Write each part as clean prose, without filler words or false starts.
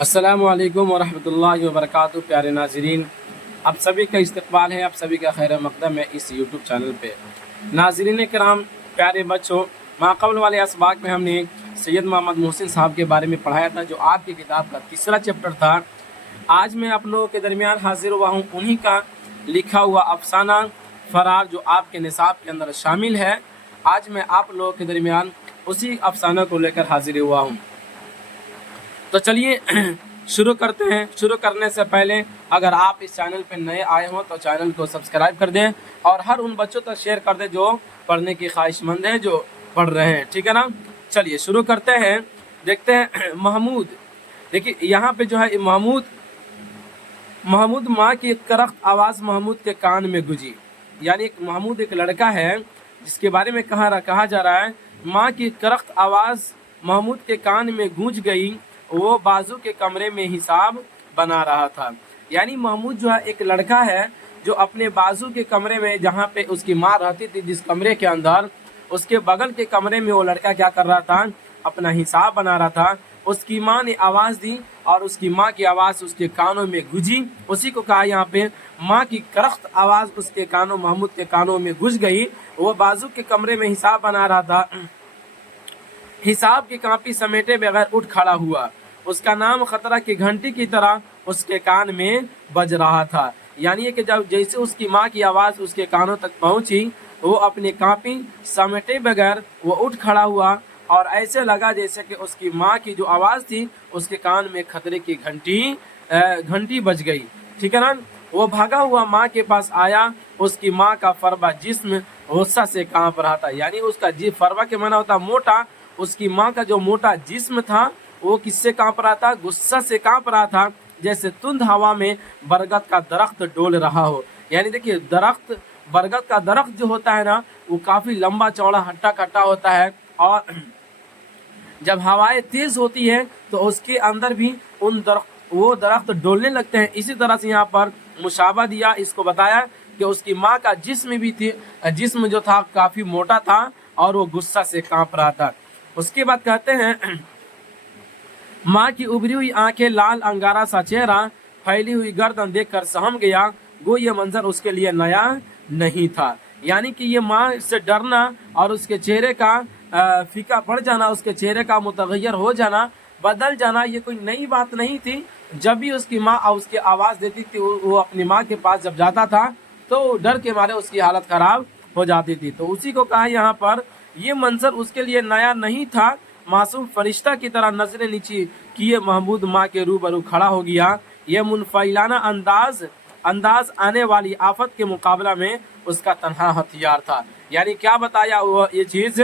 अस्सलामु अलैकुम वरहमतुल्लाहि वबरकातुहू। प्यारे नाज़रीन, आप सभी का इस्तकबाल है, आप सभी का खैर मक़दम है इस यूट्यूब चैनल पे। नाज़रीन किराम, प्यारे बच्चों, माक़बल वाले असबाक में हमने सैयद मोहम्मद मोहसिन साहब के बारे में पढ़ाया था, जो आपकी किताब का तीसरा चैप्टर था। आज मैं आप लोगों के दरमियान हाजिर हुआ हूँ उन्हीं का लिखा हुआ अफसाना फ़रार, जो आपके निसाब के अंदर शामिल है। आज मैं आप लोगों के दरमियान उसी अफसाना को लेकर हाजिर हुआ हूँ। तो चलिए शुरू करते हैं। शुरू करने से पहले अगर आप इस चैनल पर नए आए हों तो चैनल को सब्सक्राइब कर दें और हर उन बच्चों तक शेयर कर दें जो पढ़ने की ख्वाहिशमंद हैं, जो पढ़ रहे हैं, ठीक है ना। चलिए शुरू करते हैं। देखते हैं महमूद। देखिए यहाँ पे जो है महमूद माँ की करख्त आवाज़ महमूद के कान में गुंजी। यानी महमूद एक लड़का है जिसके बारे में कहा जा रहा है, माँ की करख्त आवाज़ महमूद के कान में गूंज गई, वो बाजू के कमरे में हिसाब बना रहा था। यानी महमूद जो है एक लड़का है जो अपने बाजू के कमरे में, जहाँ पे उसकी माँ रहती थी जिस कमरे के अंदर, उसके बगल के कमरे में वो लड़का क्या कर रहा था, अपना हिसाब बना रहा था। उसकी माँ ने आवाज़ दी और उसकी माँ की आवाज़ उसके कानों में गुंजी। उसी को कहा यहाँ पे, माँ की करख्त आवाज़ उसके कानों, महमूद के कानों में घुस गई। वो बाजू के कमरे में हिसाब बना रहा था। हिसाब की कापी समेटे बगैर उठ खड़ा हुआ। उसका नाम खतरा की घंटी की तरह उसके कान में बज रहा था। यानी कि जब जैसे उसकी माँ की आवाज़ उसके कानों तक पहुंची, वो अपनी कापी समेटे बगैर वो उठ खड़ा हुआ और ऐसे लगा जैसे कि उसकी माँ की जो आवाज़ थी उसके कान में खतरे की घंटी बज गई, ठीक है ना। वो भागा हुआ माँ के पास आया। उसकी माँ का फरबा जिस्म गुस्सा से कांप रहा था। यानी उसका फरबा के माना होता मोटा। उसकी माँ का जो मोटा जिस्म था वो किससे कांप रहा था, गुस्सा से कांप रहा था, जैसे तुंद हवा में बरगद का दरख्त डोल रहा हो। यानी देखिए, बरगद का दरख्त जो होता है ना, वो काफी लंबा चौड़ा हट्टा कट्टा होता है और जब हवाएं तेज होती है तो उसके अंदर भी वो दरख्त डोलने लगते हैं। इसी तरह से यहाँ पर मुशाबा दिया, इसको बताया कि उसकी माँ का जिस्म जो था काफी मोटा था और वो गुस्सा से कांप रहा था। उसके बाद कहते हैं, माँ की उभरी हुई आंखें, लाल अंगारा सा चेहरा, फैली हुई गर्दन देखकर सहम गया। गो ये मंजर उसके लिए नया नहीं था। यानी कि ये माँ से डरना और उसके चेहरे का फीका पड़ जाना, उसके चेहरे का मुतगय्यर हो जाना, बदल जाना, ये कोई नई बात नहीं थी। जब भी उसकी माँ उसकी आवाज़ देती थी, वो अपनी माँ के पास जब जाता था तो डर के मारे उसकी हालत खराब हो जाती थी। तो उसी को कहा यहाँ पर, ये मंजर उसके लिए नया नहीं था। मासूम फरिश्ता की तरह नजरें नीची किए महमूद माँ के रूबरू खड़ा हो गया। यह मुनफैलाना अंदाज आने वाली आफत के मुकाबला में उसका तन्हा हथियार था। यानी क्या बताया वो ये चीज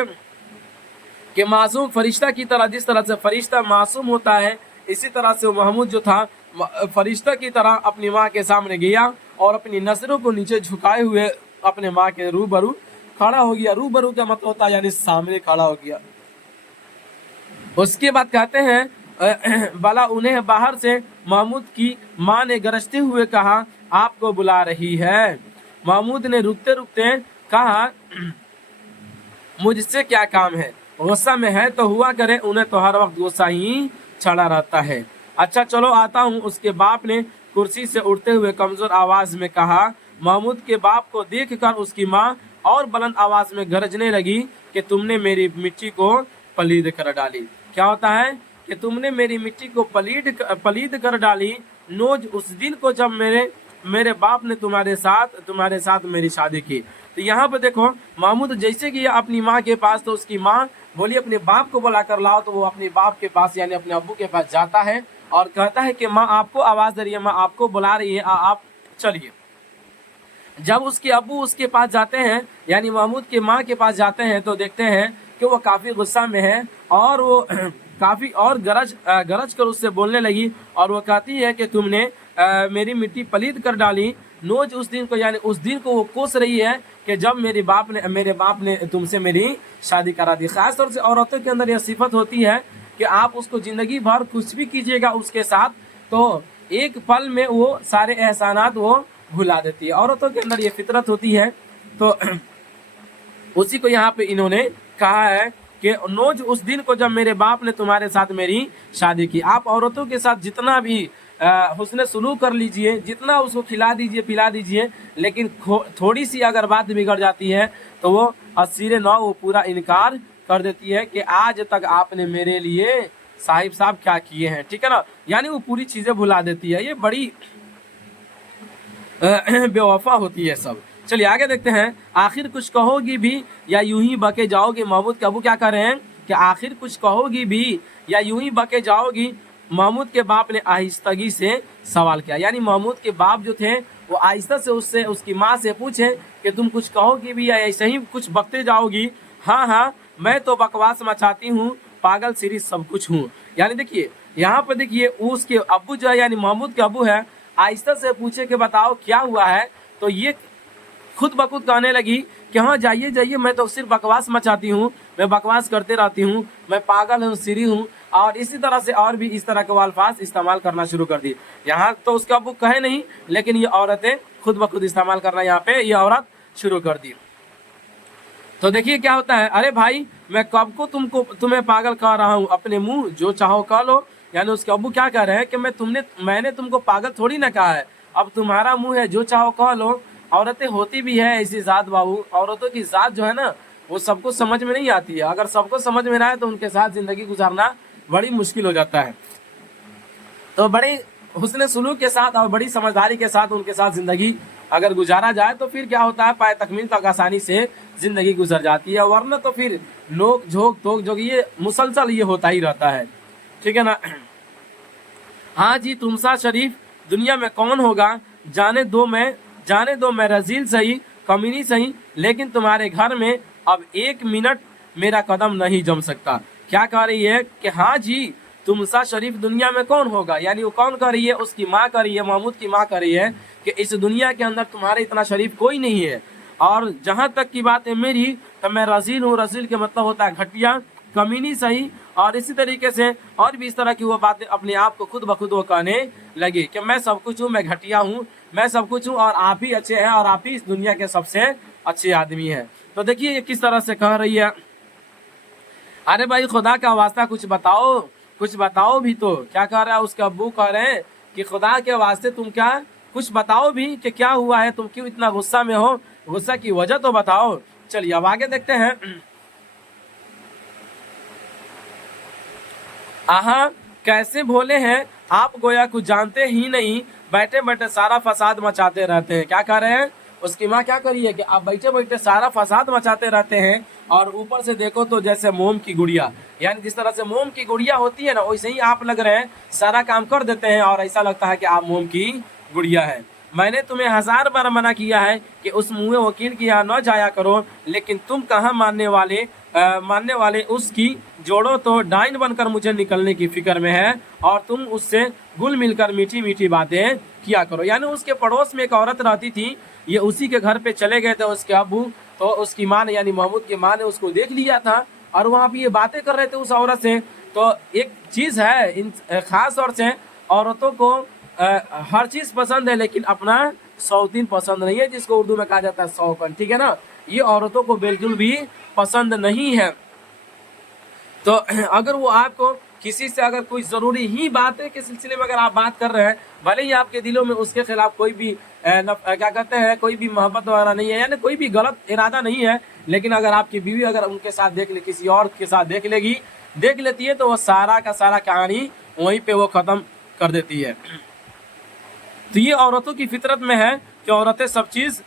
कि मासूम फरिश्ता की तरह, जिस तरह से फरिश्ता मासूम होता है, इसी तरह से महमूद जो था फरिश्ता की तरह अपनी माँ के सामने गया और अपनी नजरों को नीचे झुकाए हुए अपने माँ के रूबरू खड़ा हो गया। रूबरू का मतलब होता है यानी सामने खड़ा हो गया। उसके बाद कहते हैं, भला उन्हें बाहर से महमूद की माँ ने गरजते हुए कहा, आपको बुला रही है। महमूद ने रुकते रुकते कहा, मुझसे क्या काम है, गुस्सा में है तो हुआ करे, उन्हें तो हर वक्त गुस्सा ही चढ़ा रहता है। अच्छा चलो आता हूँ। उसके बाप ने कुर्सी से उठते हुए कमजोर आवाज में कहा। महमूद के बाप को देखकर उसकी माँ और बुलंद आवाज में गरजने लगी कि तुमने मेरी मिट्टी को पलीद कर डाली। क्या होता है कि तुमने मेरी मिट्टी को पलीद कर डाली। नोज उस दिन को जब मेरे बाप ने तुम्हारे साथ मेरी शादी की। तो यहाँ पे देखो, महमूद जैसे कि अपनी माँ के पास, तो उसकी माँ बोली अपने बाप को बुला कर लाओ। तो वो अपने बाप के पास यानी अपने अब्बू के पास जाता है और कहता है कि माँ आपको आवाज दे रही है, माँ आपको बुला रही है, आप चलिए। जब उसके अब्बू उसके पास जाते हैं, यानी महमूद के माँ के पास जाते हैं, तो देखते हैं कि वो काफी गुस्सा में है और वो काफी और गरज कर उससे बोलने लगी और वो कहती है कि तुमने मेरी मिट्टी पलीद कर डाली। नोज उस दिन को, यानी उस दिन को वो कोस रही है कि जब मेरे बाप ने तुमसे मेरी शादी करा दी। खास तौर से औरतों के अंदर यह सिफत होती है कि आप उसको जिंदगी भर कुछ भी कीजिएगा उसके साथ, तो एक पल में वो सारे एहसानात वो भुला देती है। औरतों के अंदर ये फितरत होती है। तो उसी को यहाँ पे इन्होंने कहा है کہ नोज उस दिन को जब मेरे बाप ने तुम्हारे साथ मेरी शादी की। आप औरतों के साथ जितना भी हुस्न सलूक कर लीजिए, जितना उसको खिला दीजिए पिला दीजिए, लेकिन थोड़ी सी अगर बात बिगड़ जाती है तो वो 80-9 वो पूरा इनकार कर देती है कि आज तक आपने मेरे लिए साहब क्या किए हैं, ठीक है ना। यानी वो पूरी चीजें भुला देती है। ये बड़ी बेवफा होती है सब। चलिए आगे देखते हैं। आखिर कुछ कहोगी भी या यूं ही बके जाओगी। महमूद के अबू क्या कर रहे हैं कि आखिर कुछ कहोगी भी या यूं ही बके जाओगी। महमूद के बाप ने आहिस्तगी से सवाल किया, यानी महमूद के बाप जो थे वो आहिस्ता से उससे उसकी माँ से पूछे कि तुम कुछ कहोगी भी या ऐसे ही कुछ बकते जाओगी। हाँ हाँ मैं तो बकवास मचाती हूँ, पागल सीरीज सब कुछ हूँ। यानी देखिए यहाँ पर देखिए उसके अब्बू जो है यानी महमूद के अब्बू है, आहिस्ता से पूछे कि बताओ क्या हुआ है, तो ये खुद बखुद कहने लगी कि हाँ जाइए जाइए, मैं तो सिर्फ बकवास मचाती हूँ, मैं बकवास करते रहती हूँ, मैं पागल हूँ, सीरी हूँ, और इसी तरह से और भी इस तरह के अल्फाज इस्तेमाल करना शुरू कर दी। यहाँ तो उसका अब्बू कहे नहीं, लेकिन ये औरतें खुद बखुद इस्तेमाल करना यहाँ पे ये औरत शुरू कर दी। तो देखिए क्या होता है, अरे भाई मैं कब को तुम्हें पागल कह रहा हूँ, अपने मुंह जो चाहो कह लो। यानी उसके अब्बू क्या कह रहे हैं कि मैंने तुमको पागल थोड़ी ना कहा है, अब तुम्हारा मुंह है जो चाहो कह लो। औरतें होती भी है ऐसी जात बाबू, औरतों की जात जो है ना वो सबको समझ में नहीं आती है। अगर सबको समझ में आए तो उनके साथ जिंदगी गुजारना बड़ी मुश्किल हो जाता है। तो बड़े हुस्न सुलूक के साथ और बड़ी समझदारी के साथ उनके साथ जिंदगी अगर गुजारा जाए तो फिर क्या होता है, पाए तकमील तक आसानी से जिंदगी गुजर जाती है, वरना तो फिर नोक झोंक तोक जो ये मुसलसल ये होता ही रहता है, ठीक है ना। हाँ जी तुमसा शरीफ दुनिया में कौन होगा, जाने दो मैं रजील सही कमीनी सही, लेकिन तुम्हारे घर में अब 1 मिनट मेरा कदम नहीं जम सकता। क्या कह रही है कि हाँ जी तुमसा शरीफ दुनिया में कौन होगा, यानी वो कौन कर रही है, उसकी माँ कर रही है, महमूद की माँ कर रही है कि इस दुनिया के अंदर तुम्हारे इतना शरीफ कोई नहीं है। और जहाँ तक की बात है मेरी, तो मैं रजील हूँ। रजील के मतलब होता है घटिया, कमीनी सही, और इसी तरीके से और भी इस तरह की वो बातें अपने आप को खुद बखुद वो कहने लगी कि मैं सब कुछ हूँ, मैं घटिया हूँ, मैं सब कुछ हूँ और आप ही अच्छे हैं और आप ही इस दुनिया के सबसे अच्छे आदमी हैं। तो देखिए ये किस तरह से कह रही है। अरे भाई खुदा का वास्ता कुछ बताओ भी तो। क्या कह रहा है उसके अब्बू, कह रहे हैं कि खुदा के वास्ते तुम क्या कुछ बताओ भी कि क्या हुआ है, तुम क्यों इतना गुस्सा में हो, गुस्सा की वजह तो बताओ। चलिए अब आगे देखते हैं। आहा कैसे भोले हैं आप, गोया कुछ जानते ही नहीं, बैठे बैठे सारा फसाद मचाते रहते हैं। क्या कह रहे हैं उसकी माँ, क्या करी है कि आप बैठे बैठे सारा फसाद मचाते रहते हैं, और ऊपर से देखो तो जैसे मोम की गुड़िया, यानी जिस तरह से मोम की गुड़िया होती है ना वैसे ही आप लग रहे हैं, सारा काम कर देते हैं और ऐसा लगता है कि आप मोम की गुड़िया है। मैंने तुम्हें 1000 बार मना किया है कि उस मुँह वकील के यहाँ न जाया करो, लेकिन तुम कहाँ मानने वाले उसकी जोड़ो तो डाइन बनकर मुझे निकलने की फिक्र में है, और तुम उससे घुल मिलकर मीठी मीठी बातें किया करो। यानी उसके पड़ोस में एक औरत रहती थी, ये उसी के घर पे चले गए थे उसके अब्बू, तो उसकी माँ ने यानी महमूद की माँ ने उसको देख लिया था और वहाँ पे ये बातें कर रहे थे उस औरत से। तो एक चीज़ है इन खास तौर से औरतों को हर चीज़ पसंद है, लेकिन अपना शौकीन पसंद नहीं है, जिसको उर्दू में कहा जाता है शौकन, ठीक है ना। ये औरतों को बिल्कुल भी पसंद नहीं है। तो अगर वो आपको किसी से अगर कोई ज़रूरी ही बातें के सिलसिले में अगर आप बात कर रहे हैं, भले ही आपके दिलों में उसके खिलाफ कोई भी क्या कहते हैं कोई भी मोहब्बत वगैरह नहीं है, यानी कोई भी गलत इरादा नहीं है, लेकिन अगर आपकी बीवी अगर उनके साथ देख ले, किसी और के साथ देख लेती है, तो वो सारा का सारा कहानी वहीं पे वो ख़त्म कर देती है। तो ये औरतों की फितरत में है कि औरतें सब चीज़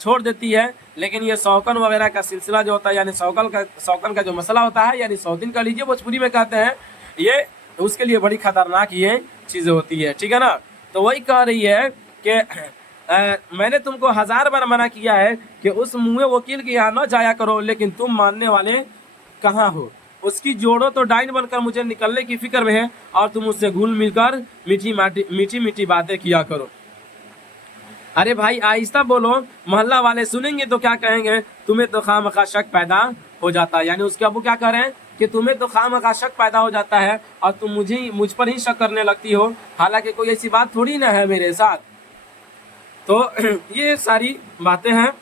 छोड़ देती है, लेकिन ये शौकन वगैरह का सिलसिला जो होता है, यानी शौकन का जो मसला होता है, यानी सौतीन का लीजिए भोजपुरी में कहते हैं, ये उसके लिए बड़ी खतरनाक ये चीज़ें होती है, ठीक है ना। तो वही कह रही है कि मैंने तुमको 1000 बार मना किया है कि उस मुँह वकील के यहाँ न जाया करो, लेकिन तुम मानने वाले कहाँ हो, उसकी जोड़ो तो डाइन बनकर मुझे निकलने की फिक्र में है, और तुम उससे घुल मिलकर मीठी मीठी बातें किया करो। अरे भाई आहिस्ता बोलो, मोहल्ला वाले सुनेंगे तो क्या कहेंगे, तुम्हें तो खामखा शक पैदा हो जाता है। यानी उसके अब्बू क्या कह रहे हैं कि तुम्हें तो खामखा शक पैदा हो जाता है और तुम मुझ पर ही शक करने लगती हो, हालांकि कोई ऐसी बात थोड़ी ना है मेरे साथ। तो ये सारी बातें हैं।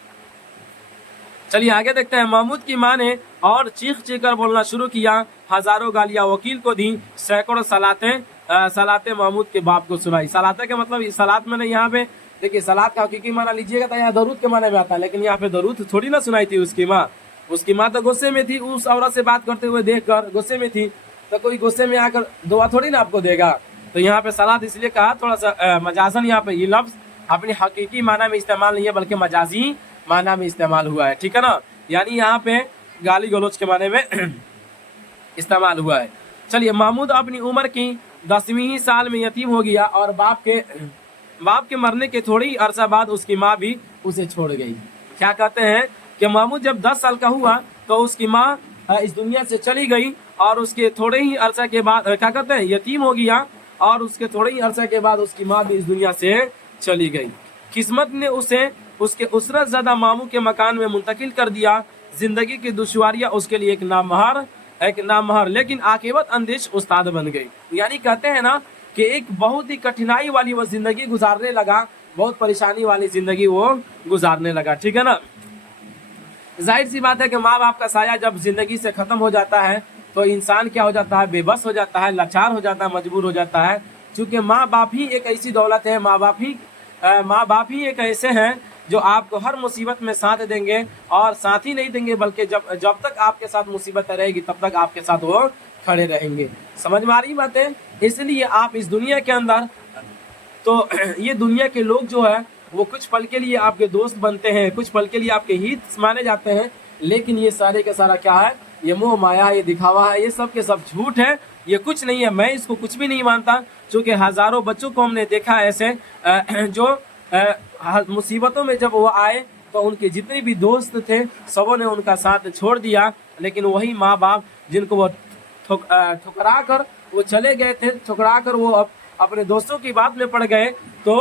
चलिए आगे देखते हैं। महमूद की माँ ने اور चीख चीख कर बोलना शुरू किया। हजारों गालियां वकील को दी, सैकड़ों सलातें महमूद के बाप को सुनाई। सलाते का मतलब सलात मैंने यहाँ पे देखिए, सलात का हकीकी माना लीजिएगा तो यहाँ दरूद के माने में आता है, लेकिन यहाँ पे दरूद थोड़ी ना सुनाई थी उसकी माँ। उसकी माँ तो गुस्से में थी, उस औरत से बात करते हुए देख कर गुस्से में थी, तो कोई गुस्से में आकर दुआ थोड़ी ना आपको देगा। तो यहाँ पे सलात इसलिए कहा, थोड़ा सा मजाजन यहाँ पे ये लफ्ज अपनी हकीकी माना में इस्तेमाल नहीं है, बल्कि मजाजी माना में इस्तेमाल हुआ है, ठीक है ना। यानी यहाँ पे गाली गलौज के माने में इस्तेमाल हुआ है। चलिए, महमूद अपनी उम्र की 10वीं ही साल में यतीम हो गया और बाप के मरने के थोड़ी ही अरसा बाद उसकी माँ भी उसे छोड़ गई। क्या कहते हैं कि महमूद जब 10 साल का हुआ तो उसकी माँ इस दुनिया से चली गई और उसके थोड़े ही अरसा के बाद क्या कहते हैं यतीम हो गया और उसके थोड़े ही अरसा के बाद उसकी माँ भी इस दुनिया से चली गई। किस्मत ने उसे उसके उसरत ज़्यादा मामू के मकान में मुंतकिल कर दिया। जिंदगी की दुश्वारियाँ उसके लिए एक नामहर लेकिन आकिबत अंदेश उस्ताद बन गई। यानी कहते हैं ना कि एक बहुत ही कठिनाई वाली वो जिंदगी गुजारने लगा, बहुत परेशानी वाली जिंदगी वो गुजारने लगा, ठीक है ना। जाहिर सी बात है कि माँ बाप का साया जब जिंदगी से खत्म हो जाता है तो इंसान क्या हो जाता है, बेबस हो जाता है, लाचार हो जाता है, मजबूर हो जाता है। क्योंकि माँ बाप ही एक ऐसी दौलत है, माँ बाप ही एक ऐसे हैं जो आपको हर मुसीबत में साथ देंगे, और साथ ही नहीं देंगे बल्कि जब तक आपके साथ मुसीबत रहेगी तब तक आपके साथ वो खड़े रहेंगे। समझ में आ रही बातें। इसलिए आप इस दुनिया के अंदर तो ये दुनिया के लोग जो है वो कुछ पल के लिए आपके दोस्त बनते हैं, कुछ पल के लिए आपके हित माने जाते हैं, लेकिन ये सारे का सारा क्या है, ये मोह माया, ये दिखावा है, ये सब के सब झूठ है, ये कुछ नहीं है। मैं इसको कुछ भी नहीं मानता, क्योंकि हजारों बच्चों को हमने देखा ऐसे जो मुसीबतों में जब वो आए तो उनके जितने भी दोस्त थे सबों ने उनका साथ छोड़ दिया, लेकिन वही माँ बाप जिनको वो ठुकरा कर वो चले गए थे, ठुकरा कर वो अपने दोस्तों की बात में पड़ गए, तो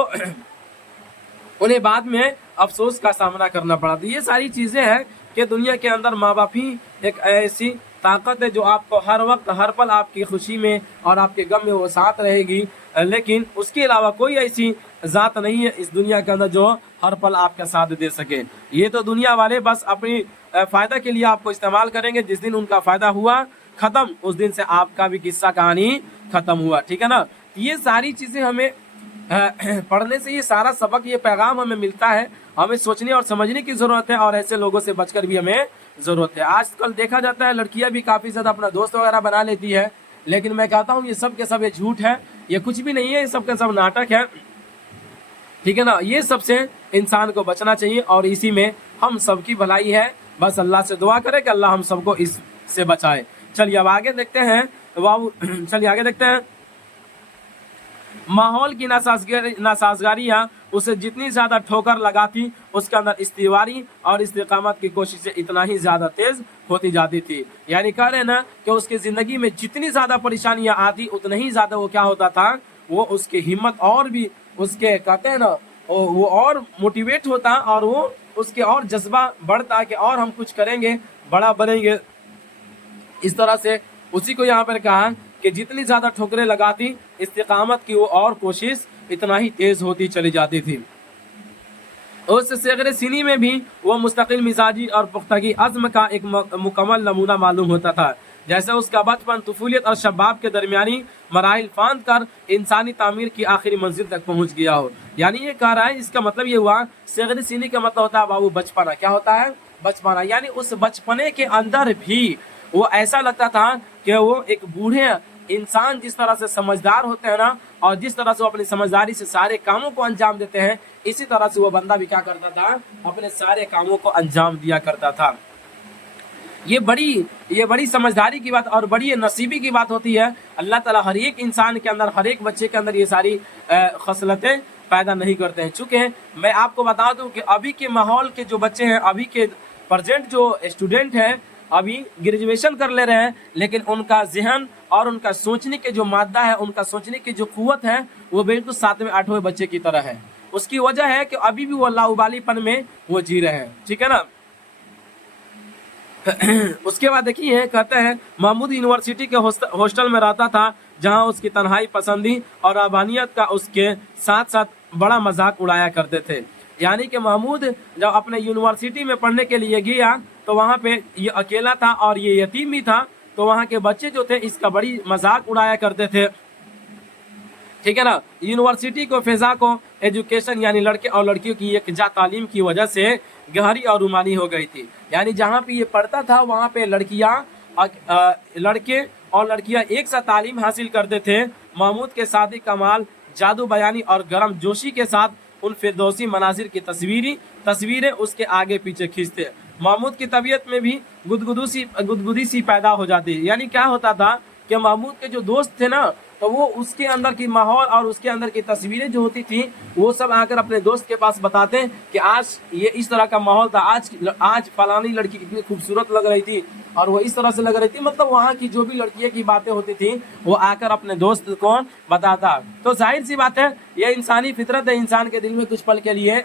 उन्हें बाद में अफसोस का सामना करना पड़ा। तो ये सारी चीजें हैं कि दुनिया के अंदर माँ बाप ही एक ऐसी ताकत है जो आपको हर वक्त हर पल आपकी खुशी में और आपके गम में वो साथ रहेगी, लेकिन उसके अलावा कोई ऐसी ज़ात नहीं है इस दुनिया के अंदर जो हर पल आपका साथ दे सके। ये तो दुनिया वाले बस अपनी फ़ायदा के लिए आपको इस्तेमाल करेंगे। जिस दिन उनका फ़ायदा हुआ ख़त्म, उस दिन से आपका भी किस्सा कहानी ख़त्म हुआ, ठीक है ना। ये सारी चीज़ें हमें पढ़ने से ये सारा सबक, ये पैगाम हमें मिलता है। हमें सोचने और समझने की ज़रूरत है और ऐसे लोगों से बचकर भी हमें ज़रूरत है। आजकल देखा जाता है लड़कियां भी काफ़ी ज़्यादा अपना दोस्त वगैरह बना लेती है, लेकिन मैं कहता हूँ ये सब के सब ये झूठ है, ये कुछ भी नहीं है, ये सब के सब नाटक है, ठीक है ना। ये सबसे इंसान को बचना चाहिए और इसी में हम सबकी भलाई है। बस अल्लाह से दुआ करें कि अल्लाह हम सबको इससे बचाए। चलिए अब आगे देखते हैं चलिए आगे देखते हैं। माहौल की नासाजगारियाँ उसे जितनी ज़्यादा ठोकर लगाती, उसके अंदर इस्तीवारी और इस्तिकामत की कोशिशें इतना ही ज़्यादा तेज़ होती जाती थी। यानी कह रहे ना कि उसकी ज़िंदगी में जितनी ज़्यादा परेशानियाँ आती उतना ही ज़्यादा वो क्या होता था, वो उसकी हिम्मत और भी उसके कहते हैं ना वो और मोटिवेट होता और वो उसके और जज्बा बढ़ता कि और हम कुछ करेंगे, बड़ा बनेंगे। इस तरह से उसी को यहाँ पर कहा कि जितनी ज़्यादा ठोकरें लगाती, इस्तिकामत की वो और कोशिश इतना ही तेज़ होती चली जाती थी। उस सगरे सीनी में भी वो मुस्तकिल मिजाजी और पुख्तगी अज़्म का एक मुकम्मल नमूना मालूम होता था। जैसे उसका बचपन तफूलियत और शबाब के दरमियानी मराहिल फांद कर इंसानी तामीर की आखिरी मंजिल तक पहुँच गया हो। यानी ये कह रहा है, इसका मतलब ये हुआ सगरे सीनी का मतलब होता है बाबू बचपना। क्या होता है? बचपना। यानी उस बचपने के अंदर भी वो ऐसा लगता था कि वो एक बूढ़े इंसान जिस तरह से समझदार होते हैं ना, और जिस तरह से वो अपनी समझदारी से सारे कामों को अंजाम देते हैं, इसी तरह से वो बंदा भी क्या करता था, अपने सारे कामों को अंजाम दिया करता था। ये बड़ी समझदारी की बात और बड़ी नसीबी की बात होती है। अल्लाह ताला हर एक इंसान के अंदर, हर एक बच्चे के अंदर ये सारी खसलतें पैदा नहीं करते हैं। चूँकि मैं आपको बता दूं कि अभी के माहौल के जो बच्चे हैं, अभी के प्रेजेंट जो स्टूडेंट हैं, अभी ग्रेजुएशन कर ले रहे हैं, लेकिन उनका जहन और उनका सोचने के जो मादा है, उनका सोचने की जो कुव्वत है, वो बिल्कुल 7वें 8वें बच्चे की तरह है। उसकी वजह है कि अभी भी वो लाउबालीपन में वो जी रहे हैं, ठीक है ना। उसके बाद देखिए, कहते हैं महमूद यूनिवर्सिटी के हॉस्टल में रहता था, जहां उसकी तन्हाई पसंदी और अबानियत का उसके साथ साथ बड़ा मजाक उड़ाया करते थे। यानी कि महमूद जब अपने यूनिवर्सिटी में पढ़ने के लिए गया तो वहाँ पे ये अकेला था और ये यतीम भी था, तो वहाँ के बच्चे जो थे इसका बड़ी मजाक उड़ाया करते थे, ठीक है ना। यूनिवर्सिटी को, फिजा को, एजुकेशन यानी लड़के और लड़कियों की एक जा तालीम की वजह से गहरी और रूमानी हो गई थी। यानी जहाँ पे ये पढ़ता था वहाँ पे लड़के और लड़कियाँ एक साथ तालीम हासिल करते थे। महमूद के सादी कमाल, जादू बयानी और गर्म जोशी के साथ उन फिरदौसी मनाजिर की तस्वीरें उसके आगे पीछे खींचते। महमूद की तबीयत में भी गुदगुदी सी पैदा हो जाती। यानी क्या होता था कि महमूद के जो दोस्त थे ना, तो वो उसके अंदर की माहौल और उसके अंदर की तस्वीरें जो होती थी वो सब आकर अपने दोस्त के पास बताते हैं कि आज ये इस तरह का माहौल था, आज फलानी लड़की कितनी खूबसूरत लग रही थी और वो इस तरह से लग रही थी। मतलब वहाँ की जो भी लड़कियों की बातें होती थी वो आकर अपने दोस्त को बताता। तो जाहिर सी बात है, ये इंसानी फितरत है, इंसान के दिल में कुछ पल के लिए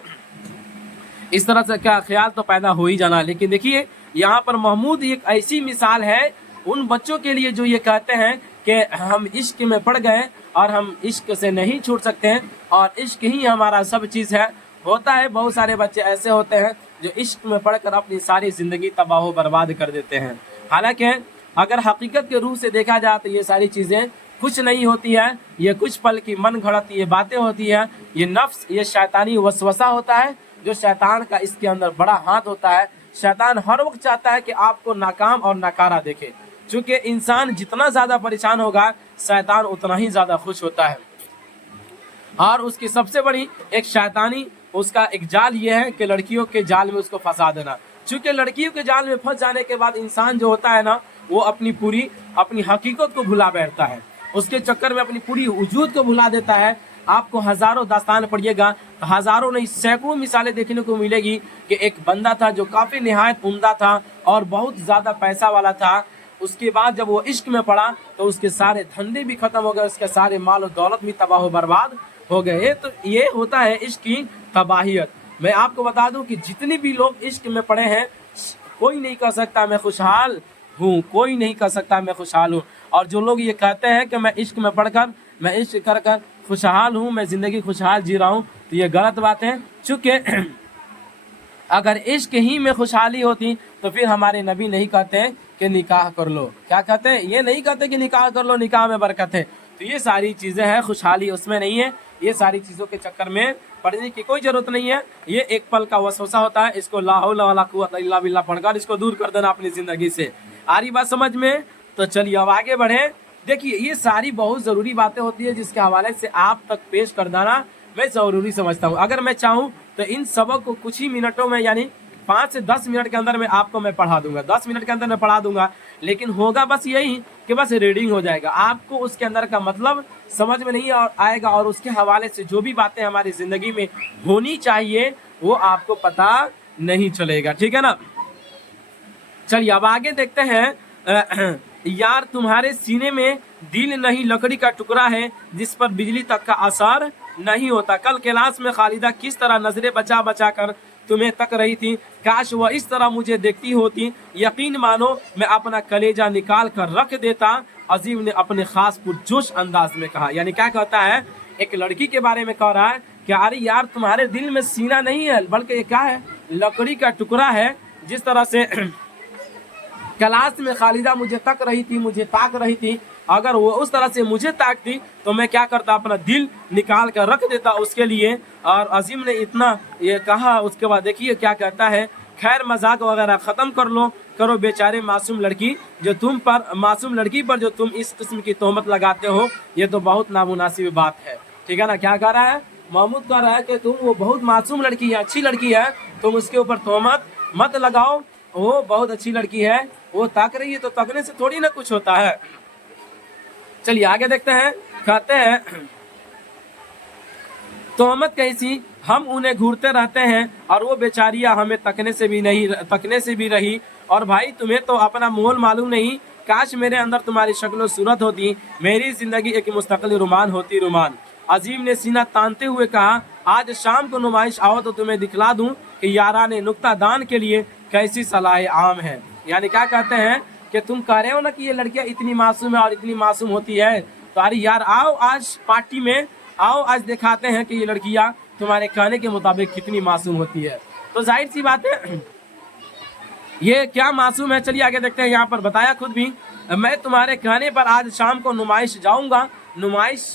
इस तरह से क्या ख्याल तो पैदा हो ही जाना। लेकिन देखिए यहाँ पर महमूद एक ऐसी मिसाल है उन बच्चों के लिए जो ये कहते हैं कि हम इश्क में पड़ गए और हम इश्क से नहीं छूट सकते हैं और इश्क ही हमारा सब चीज़ है। होता है बहुत सारे बच्चे ऐसे होते हैं जो इश्क में पढ़कर अपनी सारी ज़िंदगी तबाह बर्बाद कर देते हैं। हालांकि अगर हकीकत के रूप से देखा जाए तो ये सारी चीज़ें कुछ नहीं होती है, ये कुछ पल की मन घड़त ये बातें होती है, ये नफ्स, ये शैतानी वसवसा होता है जो शैतान का इसके अंदर बड़ा हाथ होता है। शैतान हर वक्त चाहता है कि आपको नाकाम और नकारा देखे। चूँकि इंसान जितना ज़्यादा परेशान होगा शैतान उतना ही ज़्यादा खुश होता है। और उसकी सबसे बड़ी एक शैतानी उसका एक जाल ये है कि लड़कियों के जाल में उसको फंसा देना। चूँकि लड़कियों के जाल में फंस जाने के बाद इंसान जो होता है ना, वो अपनी हकीकत को भुला बैठता है, उसके चक्कर में अपनी पूरी वजूद को भुला देता है। आपको हज़ारों दास्तान पढ़िएगा, हज़ारों नहीं सैकड़ों मिसालें देखने को मिलेगी कि एक बंदा था जो काफ़ी निहायत उम्दा था और बहुत ज़्यादा पैसा वाला था। उसके बाद जब वो इश्क में पड़ा तो उसके सारे धंधे भी खत्म हो गए, उसके सारे माल और दौलत भी तबाह बर्बाद हो गए। तो ये होता है इश्क की तबाहियत। मैं आपको बता दूं कि जितने भी लोग इश्क में पड़े हैं, कोई नहीं कह सकता मैं खुशहाल हूँ, कोई नहीं कह सकता मैं खुशहाल हूँ। और जो लोग ये कहते हैं कि मैं इश्क में पढ़कर, मैं इश्क कर कर खुशहाल हूँ, मैं ज़िंदगी खुशहाल जी रहा हूँ, तो ये गलत बात है। चूँकि अगर इश्क ही में खुशहाली होती तो फिर हमारे नबी नहीं कहते कि निकाह कर लो। क्या कहते हैं? ये नहीं कहते कि निकाह कर लो, निकाह में बरकत है। तो ये सारी चीज़ें हैं, खुशहाली उसमें नहीं है। ये सारी चीज़ों के चक्कर में पढ़ने की कोई ज़रूरत नहीं है। ये एक पल का वसवसा होता है, इसको ला हौला वला कुव्वत इल्ला बिल्लाह पढ़कर इसको दूर कर देना अपनी ज़िंदगी से। आ रही बात समझ में? तो चलिए अब आगे बढ़ें। देखिए ये सारी बहुत ज़रूरी बातें होती है जिसके हवाले से आप तक पेश कर देना मैं ज़रूरी समझता हूँ। अगर मैं चाहूँ तो इन सबक को कुछ ही मिनटों में, यानी 5 से 10 मिनट के अंदर में आपको मैं पढ़ा दूंगा, 10 मिनट के अंदर मैं पढ़ा दूंगा। लेकिन होगा बस यही कि बस रीडिंग हो जाएगा, आपको उसके अंदर का मतलब समझ में नहीं आएगा और उसके हवाले से जो भी बातें हमारी ज़िंदगी में होनी चाहिए वो आपको पता नहीं चलेगा, ठीक है ना। चलिए अब आगे देखते हैं। यार तुम्हारे सीने में दिल नहीं लकड़ी का टुकड़ा है जिस पर बिजली तक का असर नहीं होता। कल क्लास में खालिदा किस तरह नजरें बचा बचा कर तुम्हें तक रही थी, काश वह इस तरह मुझे देखती होती, यकीन मानो मैं अपना कलेजा निकाल कर रख देता, अजीम ने अपने खास पुरजोश अंदाज में कहा। यानी क्या कहता है, एक लड़की के बारे में कह रहा है कि अरे यार तुम्हारे दिल में सीना नहीं है बल्कि ये क्या है, लकड़ी का टुकड़ा है। जिस तरह से क्लास में खालिदा मुझे तक रही थी, मुझे ताक रही थी, अगर वो उस तरह से मुझे ताकती तो मैं क्या करता, अपना दिल निकाल कर रख देता उसके लिए। और अजीम ने इतना ये कहा। उसके बाद देखिए क्या कहता है, खैर मजाक वगैरह ख़त्म करो बेचारे मासूम लड़की मासूम लड़की पर जो तुम इस किस्म की तोहमत लगाते हो, ये तो बहुत नामुनासिब बात है, ठीक है ना। क्या कह रहा है महमूद, कह रहा है कि तुम वो बहुत मासूम लड़की है, अच्छी लड़की है, तुम उसके ऊपर तोहमत मत लगाओ, वो बहुत अच्छी लड़की है, वो ताक रही है तो ताकने से थोड़ी ना कुछ होता है। चलिए आगे देखते हैं। कहते हैं तोहमत कैसी, हम उन्हें घूरते रहते हैं और वो बेचारियां हमें तकने से भी रही। और भाई तुम्हें तो अपना मोल मालूम नहीं, काश मेरे अंदर तुम्हारी शक्ल सूरत होती, मेरी जिंदगी एक मुस्तकिल रुमान होती रुमान। अजीम ने सीना तानते हुए कहा, आज शाम को नुमाइश आओ तो तुम्हें दिखला दूं कि याराने नुक्ता दान के लिए कैसी सलाह आम है। यानी क्या कहते हैं कि तुम कह रहे हो ना कि ये लड़कियां इतनी मासूम है और इतनी मासूम होती है, तो अरे यार आओ आज पार्टी में आओ, आज दिखाते हैं कि ये लड़कियां तुम्हारे कहने के मुताबिक कितनी मासूम होती है। तो जाहिर सी बात है ये क्या मासूम है। चलिए आगे देखते हैं। यहाँ पर बताया खुद भी, मैं तुम्हारे कहने पर आज शाम को नुमाइश जाऊंगा। नुमाइश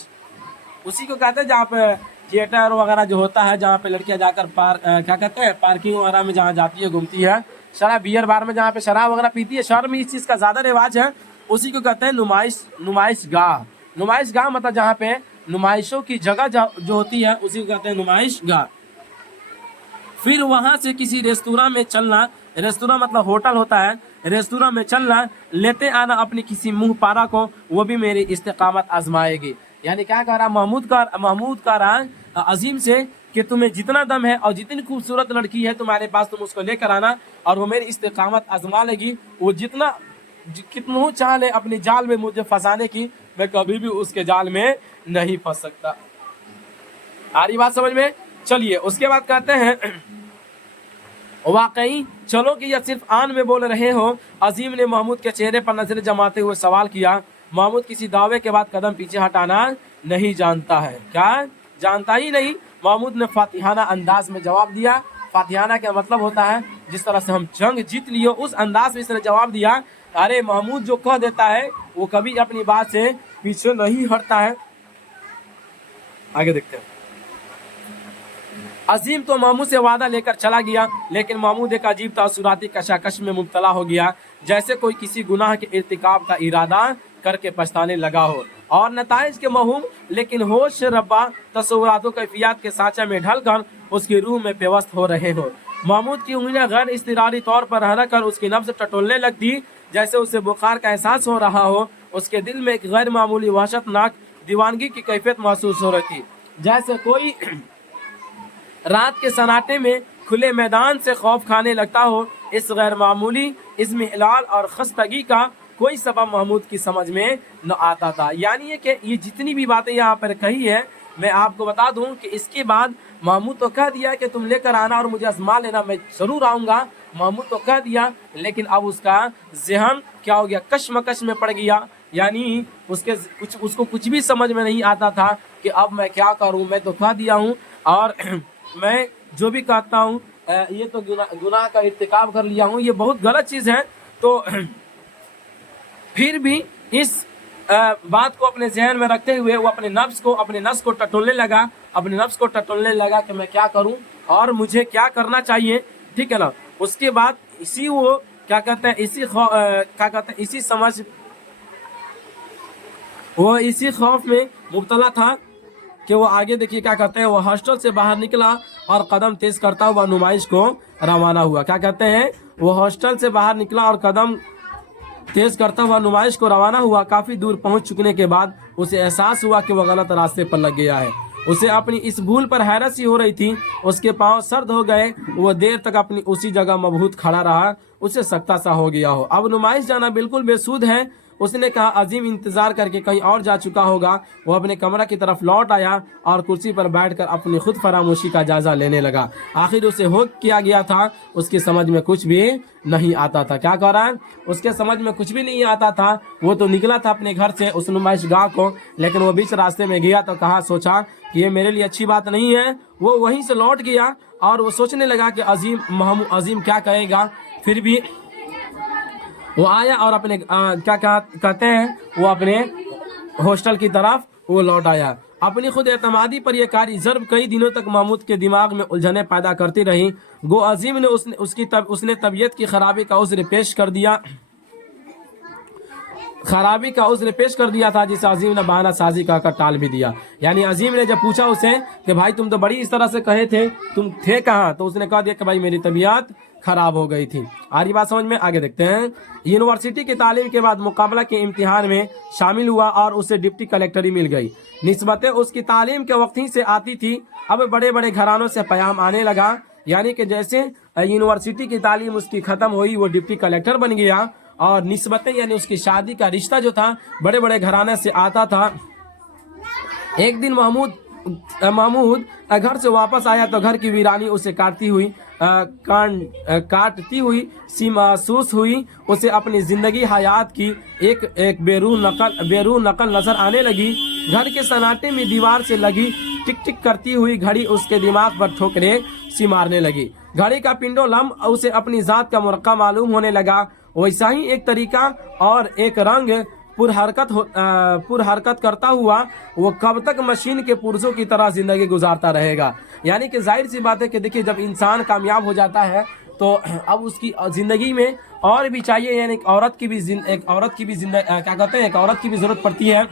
उसी को कहते हैं जहाँ पे थिएटर वगैरह जो होता है, जहाँ पे लड़कियाँ जाकर क्या कहते हैं पार्किंग वगैरह में जहाँ जाती है, घूमती है, शराब बियर बार में जहाँ पे शराब वगैरह पीती है। शहर में इस चीज़ का ज़्यादा रिवाज है, उसी को कहते हैं नुमाइश गाह। नुमाइश गाह मतलब जहाँ पे नुमाइशों की जगह जो होती है उसी को कहते हैं नुमाइश गाह। फिर वहाँ से किसी रेस्तोरां में चलना, रेस्तोरां मतलब होटल होता है, रेस्तोरां में चलना, लेते आना अपनी किसी मुँह पारा को, वो भी मेरी इस्तेकामत आजमाएगी। यानी क्या कह रहा महमूद का रहा अजीम से कि तुम्हें जितना दम है और जितनी खूबसूरत लड़की है तुम्हारे पास, तुम उसको लेकर आना और वो मेरी इस्तेकामत आजमा लेगी। वो कितना चाह ले अपनी जाल में मुझे फंसाने की, मैं कभी भी उसके जाल में नहीं फंस सकता। आ रही बात समझ में? चलिए उसके बाद कहते हैं वाकई चलो कि यह सिर्फ आन में बोल रहे हो। अजीम ने महमूद के चेहरे पर नजर जमाते हुए सवाल किया। महमूद किसी दावे के बाद कदम पीछे हटाना नहीं जानता है। क्या जानता ही नहीं? महमूद ने फातिहाना अंदाज में जवाब दिया। फातिहाना का मतलब होता है जिस तरह से हम जंग जीत लियो, उस अंदाज में इसने जवाब दिया। अरे महमूद जो कह देता है वो कभी अपनी बात से पीछे नहीं हटता है। आगे देखते हैं। अजीम तो महमूद से वादा लेकर चला गया, लेकिन महमूद एक अजीब तासुराती कशाकश में मुब्तला हो गया, जैसे कोई किसी गुनाह के इर्तिकाब का इरादा करके पछताने लगा हो और नताइज के महूम लेकिन होश रब्बा तस्वुरातों कैफियत के साँचा में ढलकर उसकी रूह में पेवस्त हो रहे हो। महमूद की उंगलियां गैर इस्तिरारी तौर पर हरक कर उसकी नब्ज टटोलने लगती, जैसे उसे बुखार का एहसास हो रहा हो। उसके दिल में एक गैर मामूली वहशतनाक दीवानगी की कैफियत महसूस हो रही थी, जैसे कोई रात के सन्नाटे में खुले मैदान से खौफ खाने लगता हो। इस गैर मामूली इज़्मिलाल और खस्तगी का कोई सबब महमूद की समझ में न आता था। यानी ये जितनी भी बातें यहाँ पर कही है, मैं आपको बता दूं कि इसके बाद महमूद तो कह दिया कि तुम लेकर आना और मुझे आजमा लेना, मैं ज़रूर आऊँगा। महमूद तो कह दिया, लेकिन अब उसका ज़हन क्या हो गया, कशमकश में पड़ गया। यानी उसको कुछ भी समझ में नहीं आता था कि अब मैं क्या करूँ। मैं तो कह दिया हूँ और मैं जो भी कहता हूँ ये तो गुनाह का इर्तिकाब कर लिया हूँ, ये बहुत गलत चीज़ है। तो फिर भी इस बात को अपने जहन में रखते हुए वो अपने नफ्स को टटोलने लगा कि मैं क्या करूं और मुझे क्या करना चाहिए, ठीक है ना। उसके बाद इसी खौफ में मुब्तला था कि वो आगे देखिए क्या कहते हैं, वो हॉस्टल से बाहर निकला और कदम तेज करता हुआ नुमाइश को रवाना हुआ। क्या कहते हैं, वो हॉस्टल से बाहर निकला और कदम तेज करता हुआ नुमाइश को रवाना हुआ। काफी दूर पहुंच चुकने के बाद उसे एहसास हुआ कि वह गलत रास्ते पर लग गया है। उसे अपनी इस भूल पर हैरत सी हो रही थी। उसके पांव सर्द हो गए, वह देर तक अपनी उसी जगह मबहूत खड़ा रहा, उसे सख्ता सा हो गया हो। अब नुमाइश जाना बिल्कुल बेसुध है। उसने कहा अजीम इंतजार करके कहीं और जा चुका होगा। वो अपने कमरा की तरफ लौट आया और कुर्सी पर बैठकर अपनी खुद फरामोशी का जायजा लेने लगा। आखिर उसे हुक्म किया गया था, उसकी समझ में कुछ भी नहीं आता था। क्या कह रहा है, उसके समझ में कुछ भी नहीं आता था। वो तो निकला था अपने घर से उस नुमाइश गाह को, लेकिन वो बीच रास्ते में गया तो सोचा कि ये मेरे लिए अच्छी बात नहीं है। वो वहीं से लौट गया और वो सोचने लगा कि अजीम क्या कहेगा। फिर भी वो आया और अपने कहते हैं वो अपने हॉस्टल की तरफ वो लौट आया। अपनी खुद एतमादी पर यह कारी ज़र्ब कई दिनों तक महमूद के दिमाग में उलझने पैदा करती रही। गो अजीम ने उसने तबीयत की खराबी का उज़्र पेश कर दिया था, जिसे अजीम ने बहाना साजी कहकर टाल भी दिया। यानी अजीम ने जब पूछा उसे कि भाई तुम तो बड़ी इस तरह से कहे थे, तुम थे कहाँ, तो उसने कह दिया कि भाई मेरी तबीयत खराब हो गई थी। आरी बात समझ में? आगे देखते हैं। यूनिवर्सिटी की तालीम के बाद मुकाबला के इम्तिहान में शामिल हुआ और उसे डिप्टी कलेक्टरी मिल गई। निस्बतें उसकी तालीम के वक्त ही से आती थी। अब बड़े बड़े घरानों से पैगाम आने लगा, यानी कि जैसे यूनिवर्सिटी की तालीम उसकी खत्म हुई, वो डिप्टी कलेक्टर बन गया और निस्बतें यानी उसकी शादी का रिश्ता जो था बड़े बड़े घराने से आता था। एक दिन महमूद घर से वापस आया तो घर की वीरानी उसे काटती हुई सी महसूस हुई। उसे अपनी जिंदगी हयात की एक बेरून नकल नजर आने लगी। घर के सन्नाटे में दीवार से लगी टिक टिक करती हुई घड़ी उसके दिमाग पर ठोकरें सी मारने लगी। घड़ी का पिंडोलम उसे अपनी जात का मुरक्का मालूम होने लगा। वैसा ही एक तरीका और एक रंग पुरहरकत करता हुआ वो कब तक मशीन के पुर्जों की तरह जिंदगी गुजारता रहेगा। यानी कि जाहिर सी बात है कि देखिए, जब इंसान कामयाब हो जाता है तो अब उसकी जिंदगी में और भी चाहिए, यानी एक औरत की भी जरूरत पड़ती है।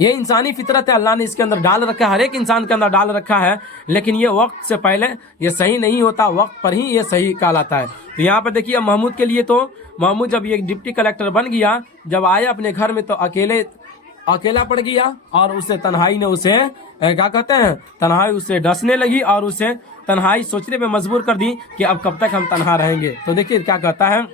ये इंसानी फितरत है, अल्लाह ने इसके अंदर डाल रखा है, हर एक इंसान के अंदर डाल रखा है। लेकिन ये वक्त से पहले ये सही नहीं होता, वक्त पर ही ये सही कहलाता है। तो यहाँ पर देखिए महमूद के लिए, तो महमूद जब ये डिप्टी कलेक्टर बन गया, जब आया अपने घर में तो अकेला पड़ गया और उसे तन्हाई ने उसे क्या कहते हैं, तन्हाई उसे डसने लगी और उसे तन्हाई सोचने पे मजबूर कर दी कि अब कब तक हम तन्हा रहेंगे। तो देखिए क्या कहता है,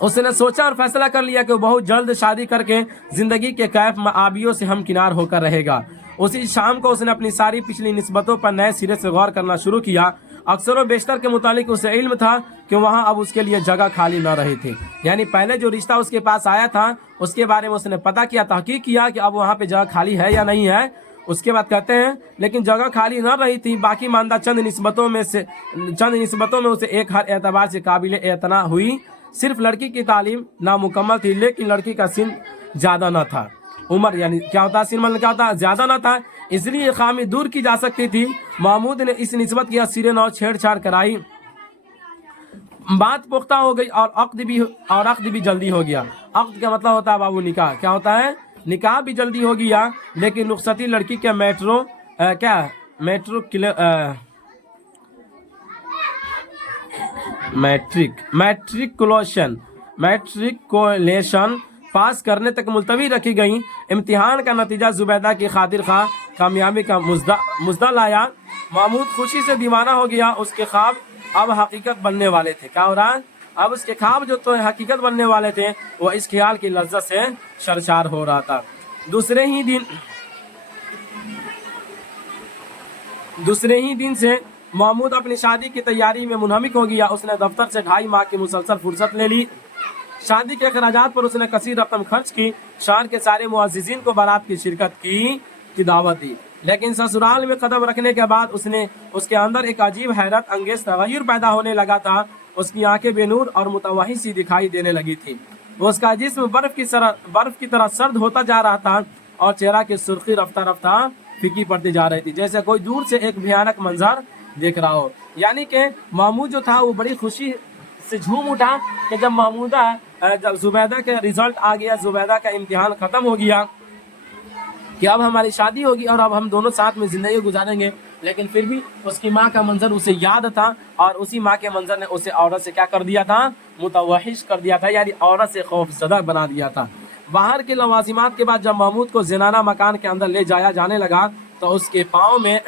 उसने सोचा और फैसला कर लिया कि वो बहुत जल्द शादी करके जिंदगी के कैफ आबियों से हमकिनार होकर रहेगा। उसी शाम को उसने अपनी सारी पिछली निस्बतों पर नए सिरे से गौर करना शुरू किया। अक्सर व बेशतर के मुतालिक उसे इल्म था कि वहाँ अब उसके लिए जगह खाली न रही थी। यानी पहले जो रिश्ता उसके पास आया था उसके बारे में उसने पता किया, तहकीक किया कि अब वहाँ पे जगह खाली है या नहीं है। उसके बाद कहते हैं लेकिन जगह खाली न रही थी। बाकी मानदा चंद निस्बतों में उसे एक हर एतबार से काबिल एतना हुई। सिर्फ लड़की की तालीम नामुकम्मल थी, लेकिन लड़की का सिन ज्यादा न था, उम्र यानी क्या होता है, सिन मतलब क्या होता है, ज्यादा न था, इसलिए खामी दूर की जा सकती थी। महमूद ने इस निस्बत की सिरे नौ छेड़छाड़ कराई, बात पुख्ता हो गई और अक्द भी जल्दी हो गया। अक्द का मतलब होता है बाबू निकाह, क्या होता है, निकाह भी जल्दी हो गया। लेकिन रुखसती लड़की के मैट्रिकुलेशन पास करने तक मुलतवी रखी गई। इम्तिहान का नतीजा जुबैदा की खातिर खा कामयाबी का मुजदा लाया। महमूद खुशी से दीवाना हो गया। उसके ख्वाब अब हकीकत बनने वाले थे। क्या हो रहा है, अब उसके ख्वाब जो तो हकीकत बनने वाले थे वो इस ख्याल की लज्जत से शर्मसार हो रहा था। दूसरे ही दिन से महमूद अपनी शादी की तैयारी में मुनहमिक हो गया। उसने दफ्तर से 2.5 माह की मुसलसल फुर्सत ले ली। शादी के अखराजात पर उसने कसीर रकम खर्च की। शहर के सारे मुअज़्ज़िज़ीन को बारात की शिरकत की दावत दी। लेकिन ससुराल में कदम रखने के बाद उसके अंदर एक अजीब हैरत अंगेज तगय्युर पैदा होने लगा था। उसकी आंखें बेनूर और मुतवही सी दिखाई देने लगी थी। उसका जिस्म बर्फ की तरह सर्द होता जा रहा था और चेहरा की सुर्खी रफ्ता रफ्ता फीकी पड़ती जा रही थी, जैसे कोई दूर से एक भयानक मंजर देख रहा हो। यानी कि महमूद जो था वो बड़ी खुशी से झूम उठा कि जब जुबैदा का रिजल्ट आ गया, जुबैदा का इम्तिहान खत्म हो गया कि अब हमारी शादी होगी और अब हम दोनों साथ में जिंदगी गुजारेंगे। लेकिन फिर भी उसकी माँ का मंजर उसे याद था और उसी माँ के मंजर ने उसे औरत से क्या कर दिया था, मुतवहिश कर दिया था, यानी औरत से खौफजदा बना दिया था। बाहर के लवाजिमात के बाद जब महमूद को ज़नाना मकान के अंदर ले जाया जाने लगा तो उसके पाँव में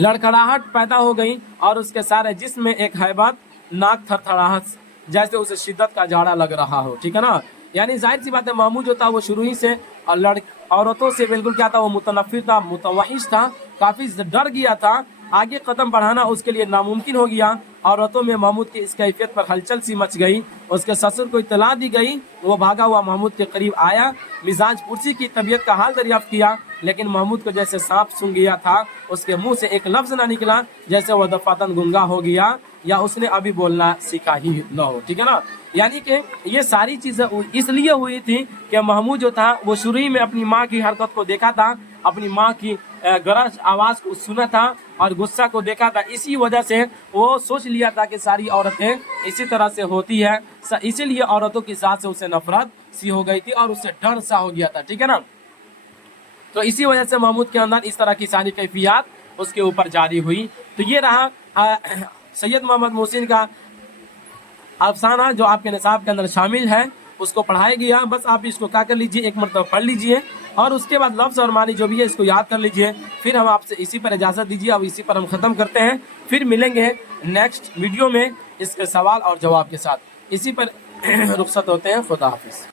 लड़खड़ाहट पैदा हो गई और उसके सारे जिस्म में एक हैबत, नाक थरथराहट, जैसे उसे शिद्दत का झाड़ा लग रहा हो। ठीक है ना, यानी जाहिर सी बात है महमूद जो था वो शुरू ही से औरतों से बिल्कुल क्या था, वो मुतनफिर था, मुतवहिश था, काफी डर गया था। आगे कदम बढ़ाना उसके लिए नामुमकिन हो गया। औरतों में महमूद की इस कैफियत पर हलचल सी मच गई। उसके ससुर को इत्तला दी गई। वो भागा हुआ महमूद के करीब आया, मिजाज पुरसी की तबीयत का हाल दरियाफ्त किया। लेकिन महमूद को जैसे सांप सूंघ गया था, उसके मुंह से एक लफ्ज ना निकला, जैसे वह दफातन गुंगा हो गया या उसने अभी बोलना सीखा ही न हो। ठीक है ना, यानी कि ये सारी चीजें इसलिए हुई थी कि महमूद जो था वो शुरू ही में अपनी माँ की हरकत को देखा था, अपनी माँ की गरज आवाज को सुना था और गुस्सा को देखा था। इसी वजह से वो सोच लिया था कि सारी औरतें इसी तरह से होती है, इसीलिए औरतों की साथ से उसे नफरत सी हो गई थी और उससे डर सा हो गया था। ठीक है ना, तो इसी वजह से महमूद के अंदर इस तरह की सारी कैफियत उसके ऊपर जारी हुई। तो ये रहा सैयद मोहम्मद मोहसिन का अफसाना जो आपके निसाब के अंदर शामिल है, उसको पढ़ाया गया। बस आप इसको क्या कर लीजिए, एक मरतबा पढ़ लीजिए और उसके बाद लफ्ज़ और मानी जो भी है इसको याद कर लीजिए। फिर हम आपसे इसी पर इजाज़त दीजिए। अब इसी पर हम ख़त्म करते हैं, फिर मिलेंगे नेक्स्ट वीडियो में इसके सवाल और जवाब के साथ। इसी पर रुखसत होते हैं। खुदा हाफिज़।